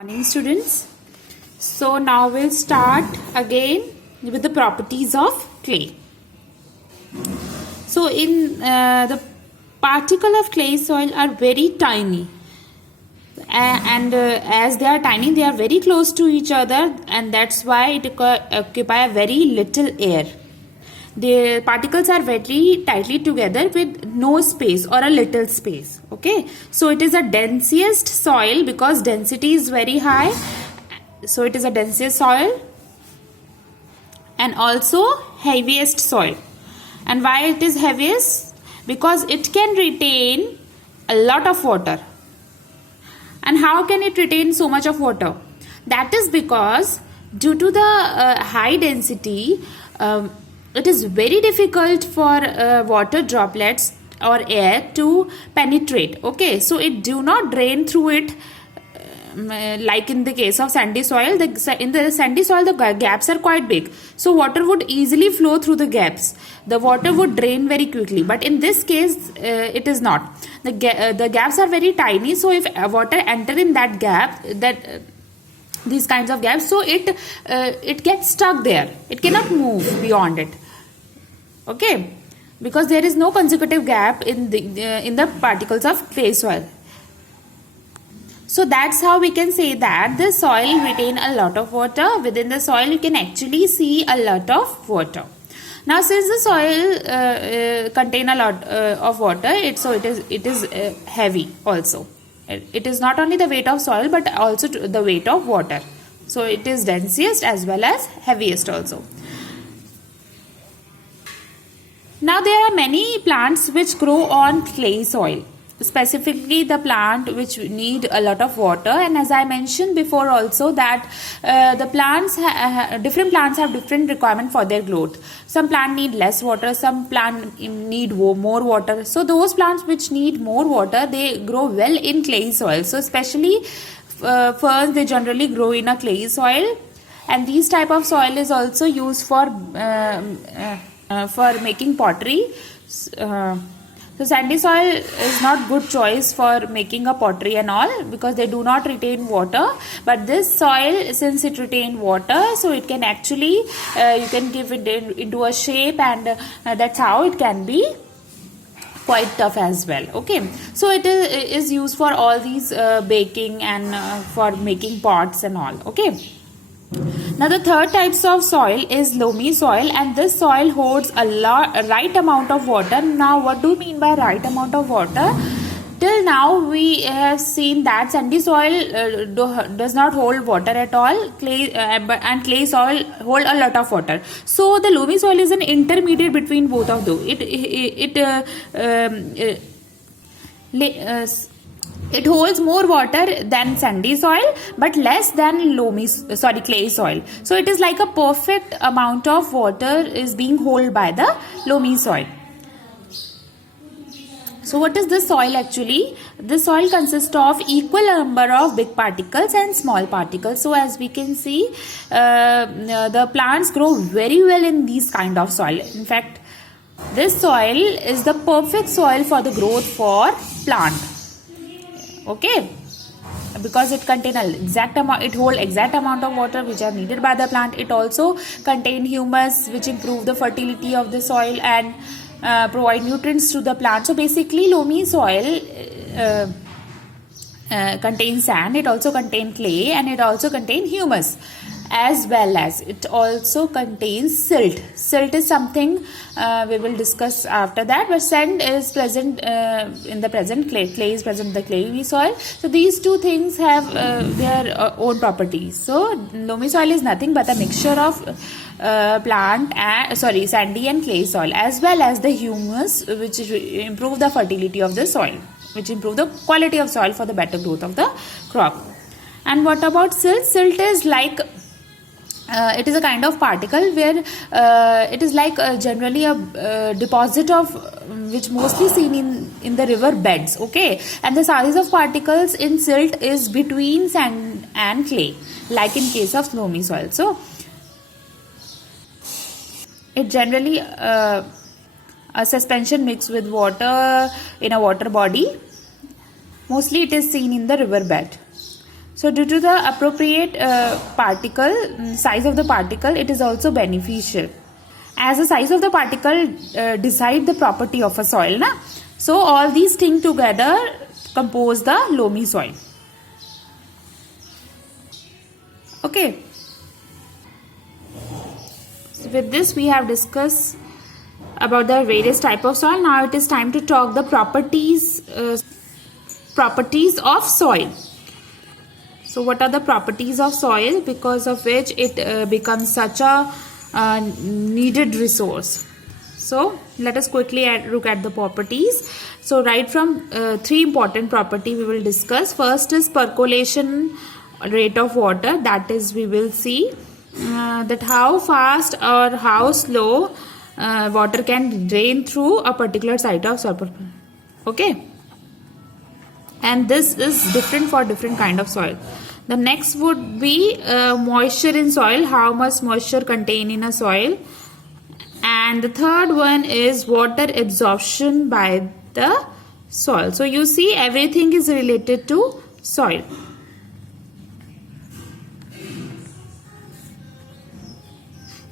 Morning students. So now we'll start again with the properties of clay. So in the particle of clay soil are very tiny and as they are tiny they are very close to each other, and that's why it occupy a very little air. The particles are very tightly together with no space or a little space. Okay, so it is a densiest soil because density is very high. So it is a densiest soil and also heaviest soil. And why it is heaviest? Because it can retain a lot of water. And how can it retain so much of water? That is because due to the high density, it is very difficult for water droplets or air to penetrate. Okay, so it do not drain through it like in the case of sandy soil. In the sandy soil the gaps are quite big, so water would easily flow through the gaps. The water would drain very quickly, but in this case it is not. The gaps are very tiny, so if water enter in that gap, these kinds of gaps, so it gets stuck there. It cannot move beyond it. Okay, because there is no consecutive gap in the particles of clay soil. So that's how we can say that the soil retain a lot of water. Within the soil you can actually see a lot of water. Now since the soil contain a lot of water, it is heavy also. It is not only the weight of soil but also the weight of water. So it is densiest as well as heaviest also. Now there are many plants which grow on clay soil, specifically the plant which need a lot of water. And as I mentioned before also that the plants different plants have different requirement for their growth. Some plant need less water, some plant need more water. So those plants which need more water, they grow well in clay soil. So especially ferns, they generally grow in a clay soil, and these type of soil is also used for making pottery. So sandy soil is not good choice for making a pottery and all because they do not retain water. But this soil, since it retain water, so it can actually you can give it into a shape, and that's how it can be quite tough as well. Okay, so it is used for all these baking and for making pots and all. Okay. Now the third types of soil is loamy soil, and this soil holds a right amount of water. Now what do you mean by right amount of water? Till now we have seen that sandy soil does not hold water at all. And clay soil hold a lot of water. So the loamy soil is an intermediate between both of those. It holds more water than sandy soil but less than clay soil. So it is like a perfect amount of water is being held by the loamy soil. So what is this soil actually? This soil consists of equal number of big particles and small particles. So as we can see, the plants grow very well in these kind of soil. In fact, this soil is the perfect soil for the growth for plant. Okay, because it contain it hold exact amount of water which are needed by the plant. It also contain humus which improve the fertility of the soil and provide nutrients to the plant. So basically loamy soil contains sand, it also contains clay, and it also contains humus, as well as it also contains silt. Silt is something we will discuss after that, but sand is present in the present, clay is present in the clayey soil. So these two things have their own properties. So loamy soil is nothing but a mixture of sandy and clay soil, as well as the humus which improve the fertility of the soil, which improve the quality of soil for the better growth of the crop. And what about silt? Silt is like it is a kind of particle where it is like generally a deposit of which mostly seen in the river beds. Okay, and the size of particles in silt is between sand and clay, like in case of loamy soil. So it generally a suspension mixed with water in a water body. Mostly it is seen in the river bed. So due to the appropriate particle size of the particle, it is also beneficial. As the size of the particle decide the property of a soil, na? So all these things together compose the loamy soil. Okay. So with this we have discussed about the various type of soil. Now it is time to talk the properties of soil. So what are the properties of soil because of which it becomes such a needed resource? So let us quickly look at the properties. So right from three important property we will discuss. First is percolation rate of water. That is, we will see that how fast or how slow water can drain through a particular site of soil. Okay. And this is different for different kind of soil. The next would be moisture in soil, how much moisture contained in a soil. And the third one is water absorption by the soil. So you see, everything is related to soil.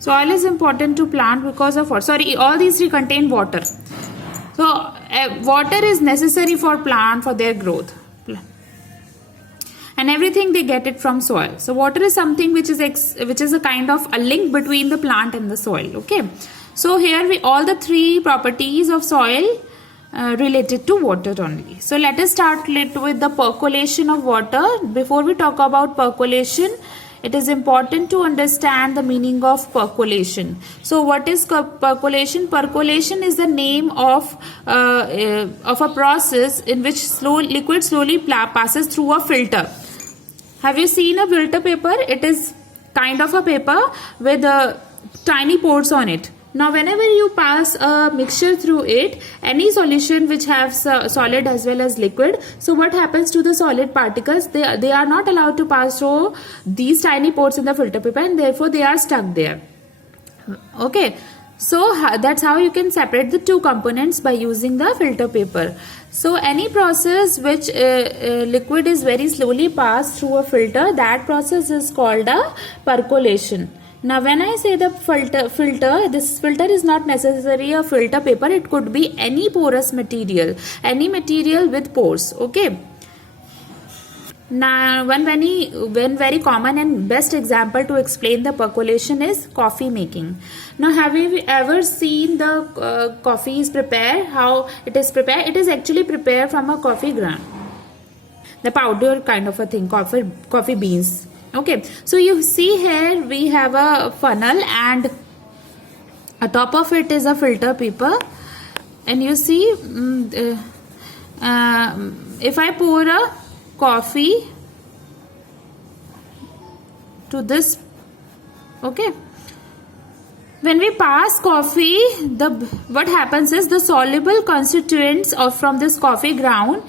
Soil is important to plant because of what? Sorry, all these three contain water. So water is necessary for plant for their growth, and everything they get it from soil. So water is something which is a kind of a link between the plant and the soil. Okay, so here we all the three properties of soil related to water only. So let us start with the percolation of water. Before we talk about percolation, it is important to understand the meaning of percolation. So what is percolation? Percolation is the name of a process in which liquid slowly passes through a filter. Have you seen a filter paper? It is kind of a paper with tiny pores on it. Now whenever you pass a mixture through it, any solution which has solid as well as liquid, so what happens to the solid particles? They are not allowed to pass through these tiny pores in the filter paper, and therefore they are stuck there. Okay, so that's how you can separate the two components by using the filter paper. So any process which liquid is very slowly passed through a filter, that process is called a percolation. Now when I say the filter, this filter is not necessarily a filter paper. It could be any porous material, any material with pores. Okay. Now one very common and best example to explain the percolation is coffee making. Now have you ever seen the coffee is prepared? How it is prepared? It is actually prepared from a coffee ground, the powder kind of a thing, coffee beans. Okay, so you see here we have a funnel, and on top of it is a filter paper, and you see if I pour a coffee to this, okay, when we pass coffee, what happens is the soluble constituents from this coffee ground,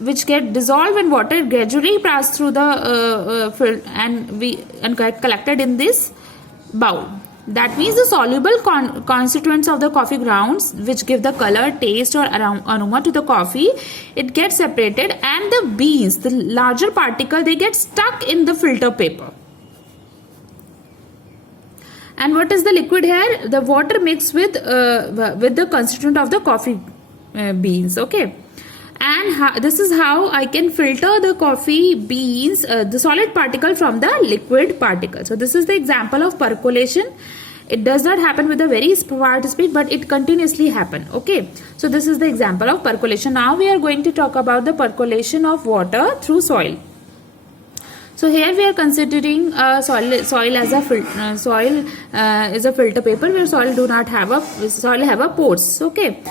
which get dissolved in water, gradually pass through the and get collected in this bowl. That means the soluble constituents of the coffee grounds, which give the color, taste or aroma to the coffee, it gets separated, and the beans, the larger particle, they get stuck in the filter paper. And what is the liquid here? The water mixed with the constituent of the coffee beans. Okay. And this is how I can filter the coffee beans, the solid particle from the liquid particle. So this is the example of percolation. It does not happen with a very fast speed, but it continuously happen. Okay. So this is the example of percolation. Now we are going to talk about the percolation of water through soil. So here we are considering soil as a soil is a filter paper, where soil have a pores. Okay.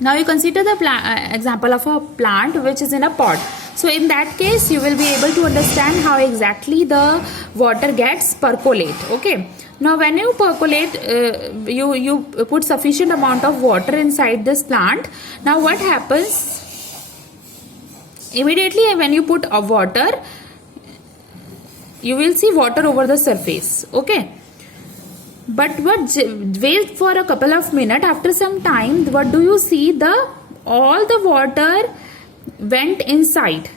Now you consider the example of a plant which is in a pot. So in that case, you will be able to understand how exactly the water gets percolate. Okay. Now when you percolate, you put sufficient amount of water inside this plant. Now what happens? Immediately when you put water, you will see water over the surface. Okay. But wait for a couple of minutes. After some time, what do you see? All the water went inside.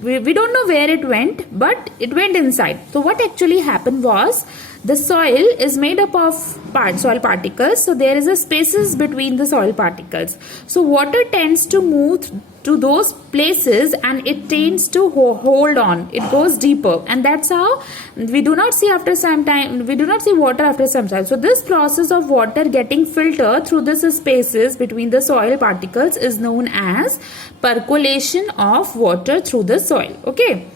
We don't know where it went, but it went inside. So what actually happened was, the soil is made up of soil particles, so there is a spaces between the soil particles. So water tends to move to those places and it tends to hold on. It goes deeper, and that's how we do not see after some time, we do not see water after some time. So this process of water getting filtered through this spaces between the soil particles is known as percolation of water through the soil. Okay,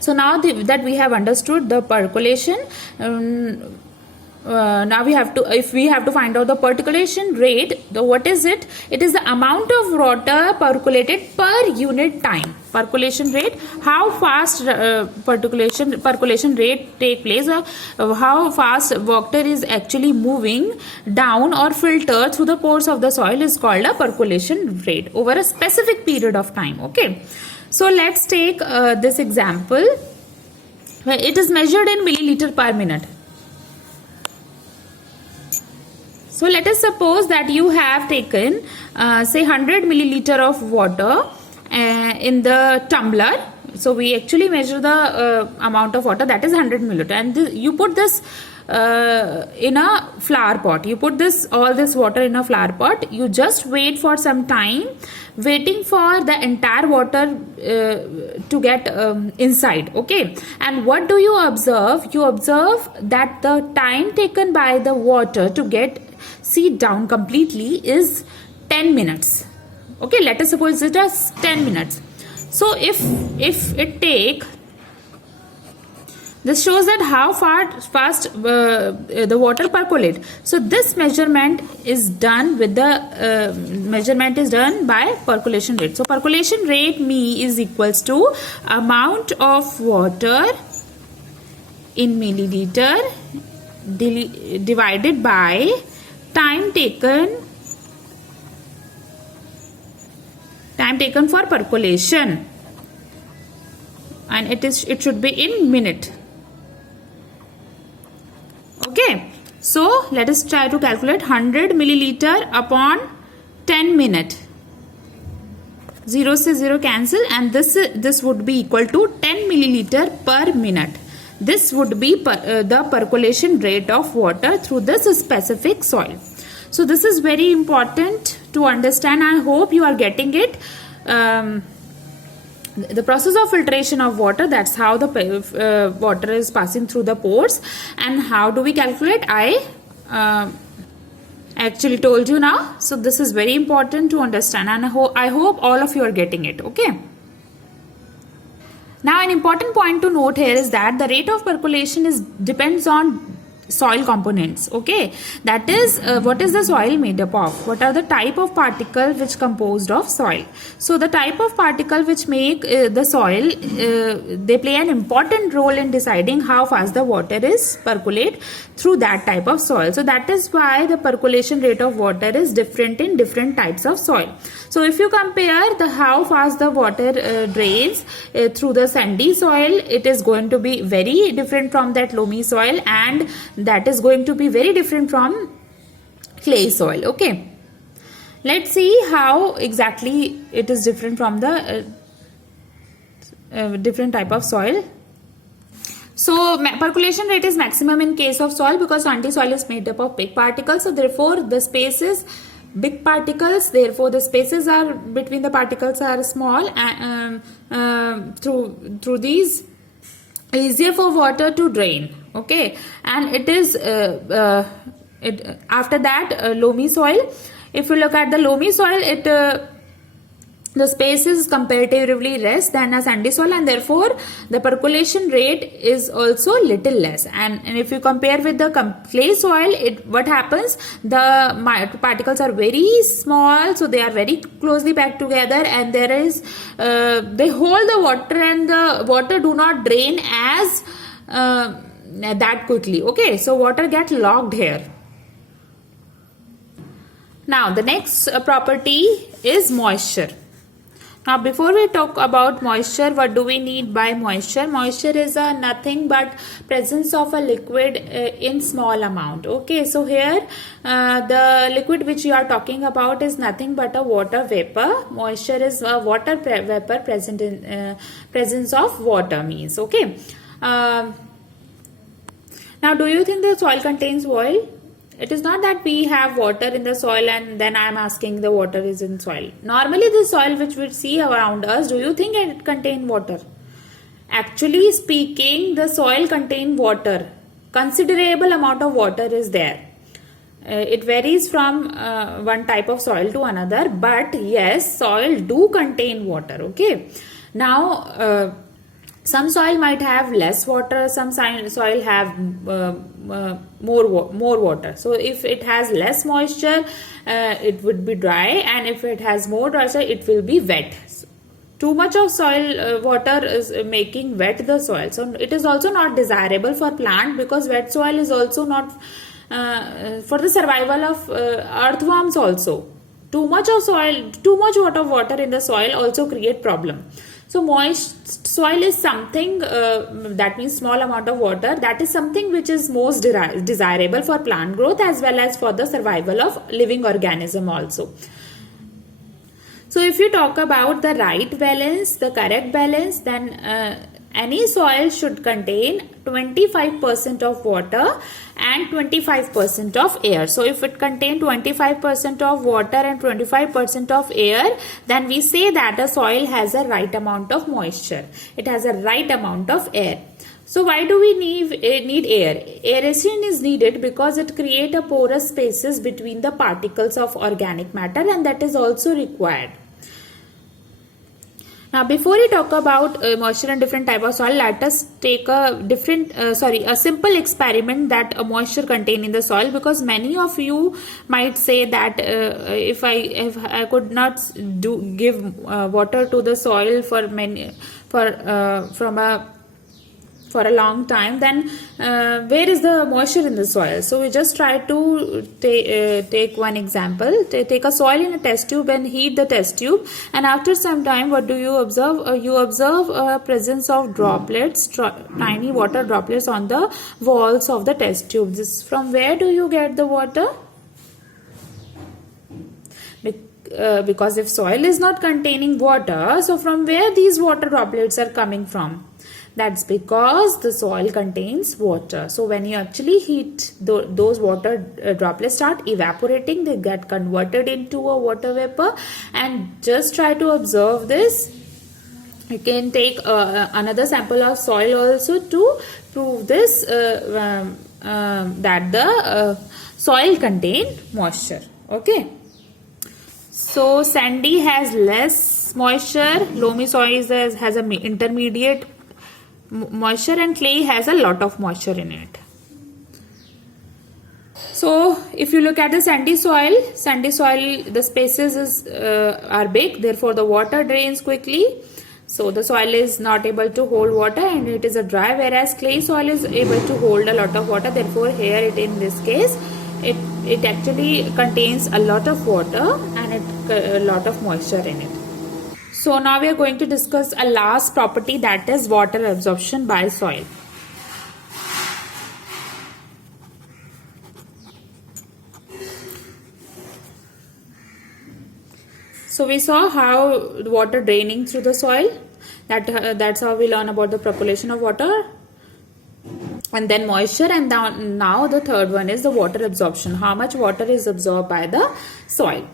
so now that we have understood the percolation, now we have to, if we have to find out the percolation rate, what is it? It is the amount of water percolated per unit time. Percolation rate, how fast percolation rate take place, or how fast water is actually moving down or filtered through the pores of the soil is called a percolation rate over a specific period of time. Okay, so let's take this example. It is measured in milliliter per minute. So let us suppose that you have taken say 100 milliliter of water in the tumbler. So we actually measure the amount of water, that is 100 milliliter, and you put this in a flower pot. You put all this water in a flower pot. You just wait for some time, waiting for the entire water to get inside. Okay, and what do you observe? You observe that the time taken by the water to get seep down completely is 10 minutes. Okay, let us suppose it is 10 minutes. So if it take, this shows that how fast the water percolate. So this measurement is done with the measurement is done by percolation rate. So percolation rate me is equals to amount of water in milliliter divided by time taken for percolation, and it should be in minute. Okay, so let us try to calculate 100 milliliter upon 10 minute. 0 से 0 cancel, and this would be equal to 10 milliliter per minute. This would be the percolation rate of water through this specific soil. So this is very important to understand. I hope you are getting it. The process of filtration of water, that's how the water is passing through the pores. And how do we calculate? I actually told you now. So this is very important to understand, and I hope all of you are getting it. Okay. Now an important point to note here is that the rate of percolation depends on soil components. Okay, that is what is the soil made up of, what are the type of particle which composed of soil. So the type of particle which make the soil, they play an important role in deciding how fast the water is percolate through that type of soil. So that is why the percolation rate of water is different in different types of soil. So if you compare how fast the water drains through the sandy soil, it is going to be very different from that loamy soil, and that is going to be very different from clay soil. Okay, let's see how exactly it is different from the different type of soil. So percolation rate is maximum in case of soil because sandy soil is made up of big particles. So therefore the spaces big particles, therefore the spaces are between the particles are small, and through these easier for water to drain. Okay, and it is after that loamy soil. If you look at the loamy soil, the space is comparatively less than a sandy soil, and therefore the percolation rate is also little less. And if you compare with the clay soil, what happens, the particles are very small, so they are very closely packed together, and there is they hold the water, and the water do not drain as that quickly. Okay, so water get locked here. Now the next property is moisture. Now, before we talk about moisture, what do we need by moisture? Moisture is nothing but presence of a liquid in small amount. Okay, so here the liquid which you are talking about is nothing but a water vapor. Moisture is a water vapor present in presence of water means. Okay. Now, do you think the soil contains oil? It is not that we have water in the soil and then I am asking the water is in soil. Normally the soil which we see around us, do you think it contains water? Actually speaking, the soil contains water. Considerable amount of water is there. It varies from one type of soil to another, but yes, soil do contain water. Okay. Now, some soil might have less water, some soil have more water. So if it has less moisture, it would be dry, and if it has more moisture, it will be wet. Too much of soil water is making wet the soil. So it is also not desirable for plant, because wet soil is also not for the survival of earthworms also. Too much of soil, too much water in the soil also create problem. So moist soil is something that means small amount of water, that is something which is most desirable for plant growth as well as for the survival of living organism also. So if you talk about the right balance, the correct balance, then any soil should contain 25% of water and 25% of air. So if it contains 25% of water and 25% of air, then we say that the soil has a right amount of moisture. It has a right amount of air. So why do we need air? Aeration is needed because it creates a porous spaces between the particles of organic matter, and that is also required. Now, before we talk about moisture and different type of soil, let us take a simple experiment that moisture contain in the soil, because many of you might say that if I could not give water to the soil for a long time, then where is the moisture in the soil? So we just try to take one example. Take a soil in a test tube and heat the test tube, and after some time, what do you observe? You observe a presence of droplets, tiny water droplets on the walls of the test tube. From where do you get the water? Because if soil is not containing water, so from where these water droplets are coming from? That's because the soil contains water. So when you actually heat, those water droplets start evaporating, they get converted into a water vapor. And just try to observe this. You can take another sample of soil also to prove this that the soil contain moisture. Okay. So sandy has less moisture, loamy soil has an intermediate moisture, and clay has a lot of moisture in it. So if you look at the sandy soil, the spaces are big, therefore the water drains quickly. So the soil is not able to hold water and it is a dry, whereas clay soil is able to hold a lot of water. Therefore here in this case it actually contains a lot of water and a lot of moisture in it. So now we are going to discuss a last property, that is water absorption by soil. So we saw how water draining through the soil. That's how we learn about the percolation of water. And then moisture, and now the third one is the water absorption. How much water is absorbed by the soil.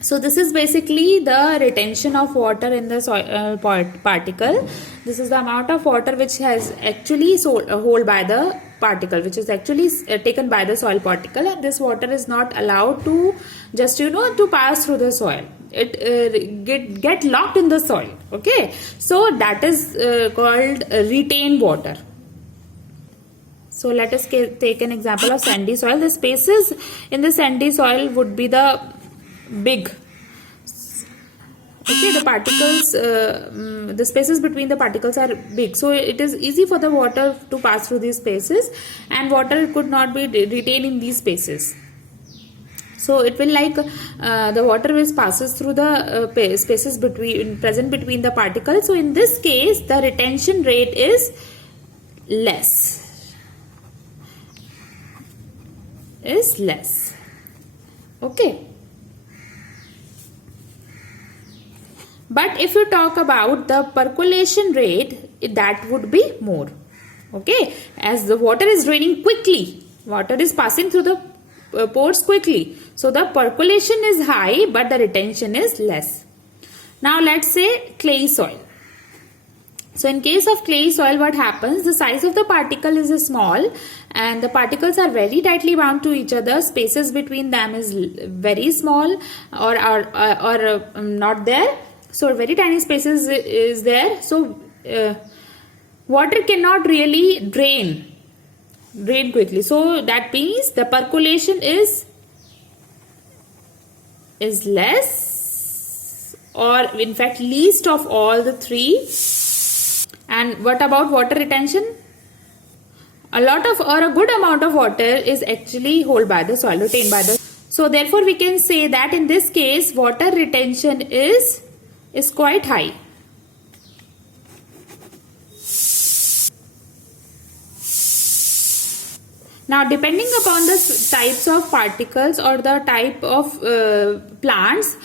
So this is basically the retention of water in the soil particle. This is the amount of water which has actually hold by the particle, which is actually taken by the soil particle, and this water is not allowed to just to pass through the soil. It get locked in the soil. Okay, so that is called retained water. So let us take an example of sandy soil. The spaces in the sandy soil would be the big. Okay, the particles, the spaces between the particles are big, so it is easy for the water to pass through these spaces, and water could not be retained in these spaces. So it will like the water which passes through the spaces present between the particles. So in this case, the retention rate is less. Okay. But if you talk about the percolation rate, that would be more. Okay, as the water is draining quickly, water is passing through the pores quickly, so the percolation is high but the retention is less. Now let's say clay soil. So in case of clay soil, what happens? The size of the particle is small and the particles are very tightly bound to each other. Spaces between them is very small or not there. So very tiny spaces is there. So water cannot really drain quickly. So that means the percolation is less, or in fact least of all the three. And what about water retention? A good amount of water is actually held by the soil, retained by the. So therefore we can say that in this case water retention is quite high. Now depending upon the types of particles or the type of plants,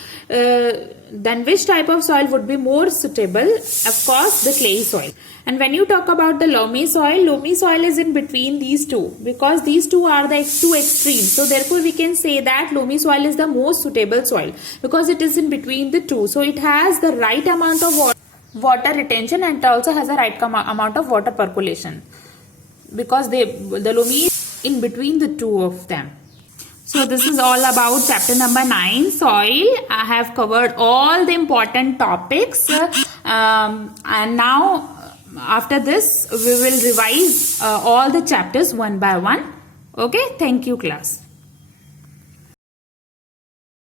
then which type of soil would be more suitable? Of course the clay soil. And when you talk about the loamy soil is in between these two, because these two are the two extremes. So therefore we can say that loamy soil is the most suitable soil because it is in between the two. So it has the right amount of water retention and it also has the right amount of water percolation, because the loamy is in between the two of them. So this is all about chapter number 9, soil. I have covered all the important topics, and now after this we will revise all the chapters one by one. Okay, thank you class.